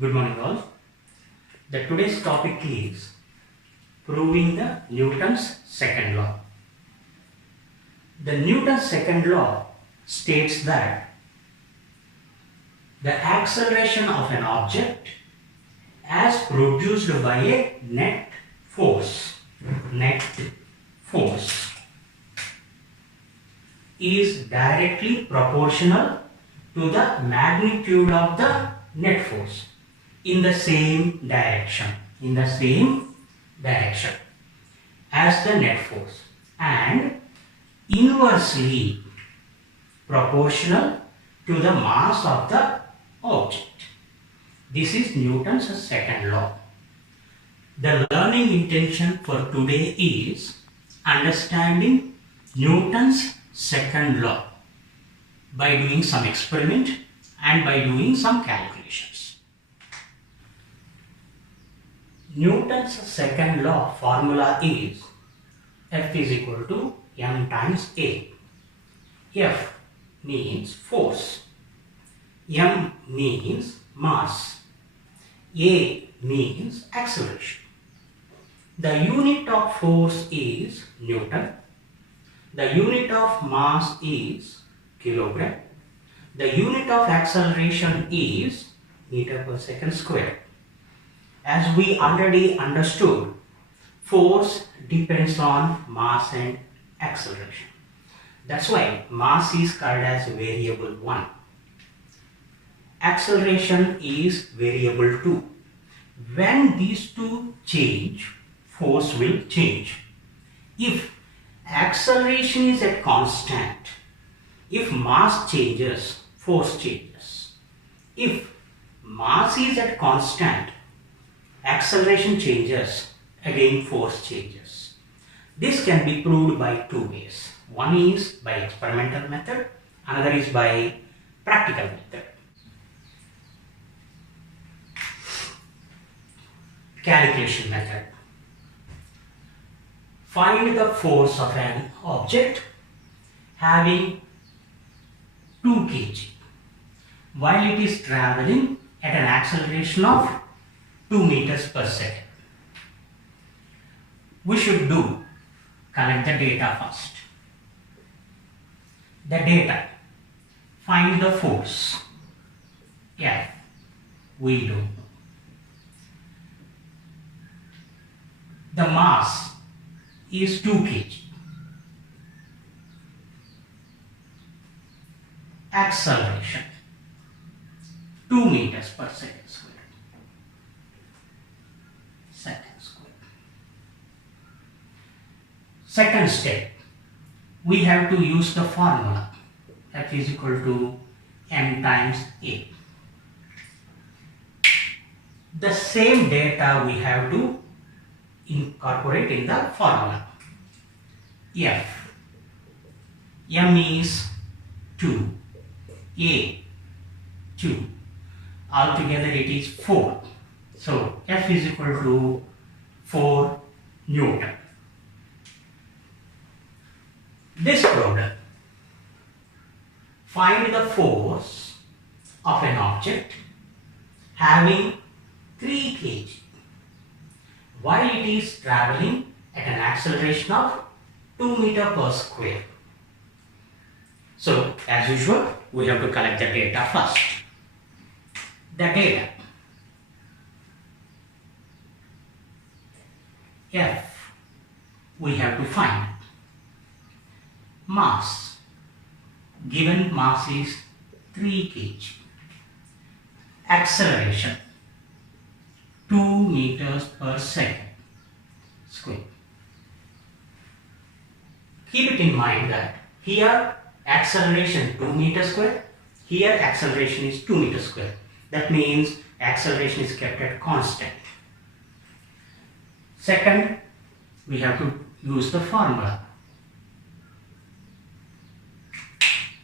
Good morning all. The today's topic is proving the Newton's second law. The Newton's second law states that the acceleration of an object as produced by a net force is directly proportional to the magnitude of the net force in the same direction as the net force and inversely proportional to the mass of the object. This is Newton's second law. The learning intention for today is understanding Newton's second law by doing some experiment and by doing some calculations. Newton's second law formula is F is equal to m times A. F means force, m means mass, A means acceleration. The unit of force is Newton, the unit of mass is kilogram, the unit of acceleration is meter per second square. As we already understood, force depends on mass and acceleration. That's why mass is called as variable 1. Acceleration is variable 2. When these two change, force will change. If acceleration is a constant, if mass changes, force changes. If mass is at constant, acceleration changes, again force changes. This can be proved by two ways. One is by experimental method, another is by practical method. Calculation method. Find the force of an object having 2 kg while it is traveling at an acceleration of 2 meters per second. We should collect the data first. The data. Find the force. F. We don't know. The mass is 2 kg. Acceleration 2 meters per second square. Second step, we have to use the formula F is equal to m times A. The same data we have to incorporate in the formula. F, m is 2, A 2, altogether it is 4. So F is equal to 4 Newton. This problem, find the force of an object having 3 kg while it is traveling at an acceleration of 2 meters per square. So, as usual, we have to collect the data first. The data. F, we have to find. Mass, given mass is 3 kg. Acceleration, 2 meters per second square. Keep it in mind that here acceleration 2 meters square, here acceleration is 2 meters square. That means acceleration is kept at constant. Second, we have to use the formula.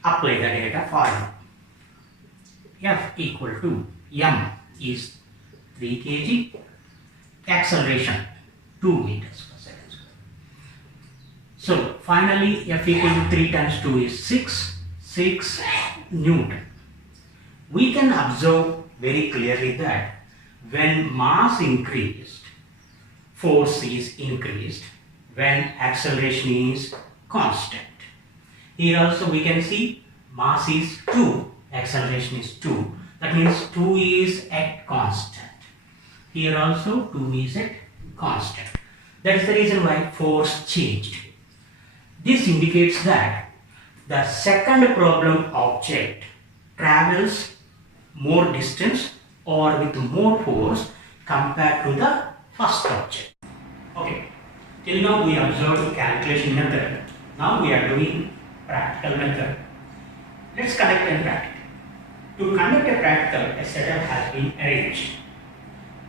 Apply the data formula. F equal to m is 3 kg, acceleration 2 meters per second square. So finally F equal to 3 times 2 is 6 Newton. We can observe very clearly that when mass increased, force is increased. When acceleration is constant. Here also we can see mass is 2, acceleration is 2. That means 2 is at constant. Here also 2 is at constant. That is the reason why force changed. This indicates that the second problem object travels more distance or with more force compared to the first object. Okay, till now we observed calculation method. Now we are doing practical method. Let's conduct a practical. To conduct a practical, a setup has been arranged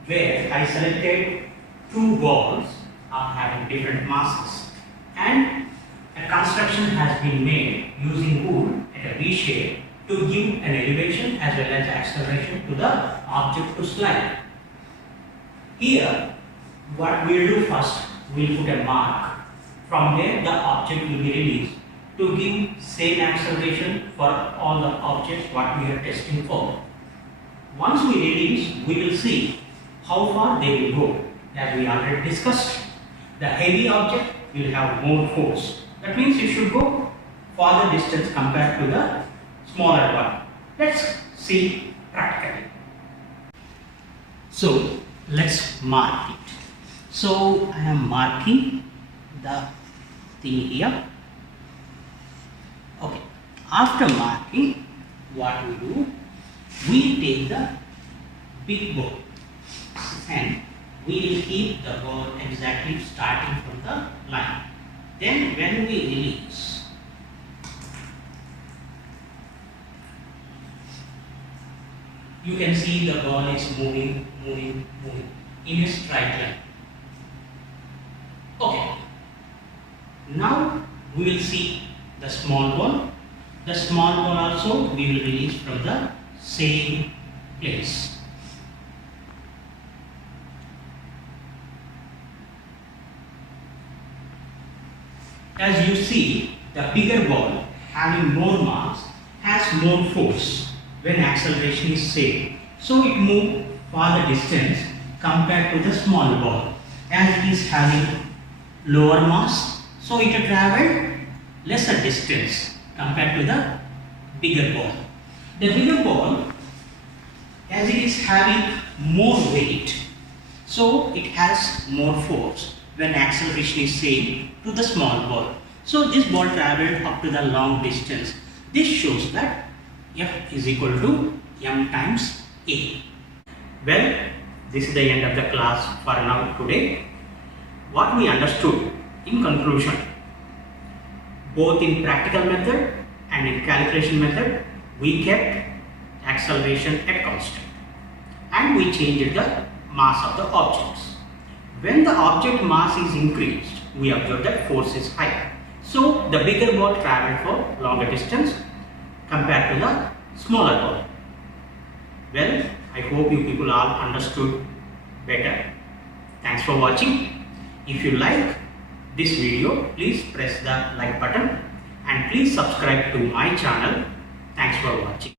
where I selected 2 balls having different masses, and a construction has been made using wood at a V shape to give an elevation as well as acceleration to the object to slide. Here, what we will do first, we will put a mark. From there, the object will be released to give same acceleration for all the objects what we are testing for. Once we release, we will see how far they will go. As we already discussed, the heavy object will have more force. That means it should go farther distance compared to the smaller one. Let's see practically. So let's mark it. So I am marking the thing here. Okay. After marking, what we do? We take the big ball and we will keep the ball exactly starting from the line. Then when we release, you can see the ball is moving in a straight line. Okay. Now we will see the small ball. The small ball also we will release from the same place. As you see, the bigger ball having more mass has more force when acceleration is same. So it moves farther distance compared to the small ball. As it is having lower mass, so it will travel lesser distance compared to the bigger ball. The bigger ball, as it is having more weight, so it has more force when acceleration is same to the small ball. So this ball traveled up to the long distance. This shows that F is equal to m times A. Well, this is the end of the class for now today. What we understood in conclusion, both in practical method and in calculation method, we kept acceleration at constant and we changed the mass of the objects. When the object mass is increased, we observe that force is higher. So the bigger ball traveled for longer distance compared to the smaller ball. Well, I hope you people all understood better. Thanks for watching. If you like this video, please press the like button and please subscribe to my channel. Thanks for watching.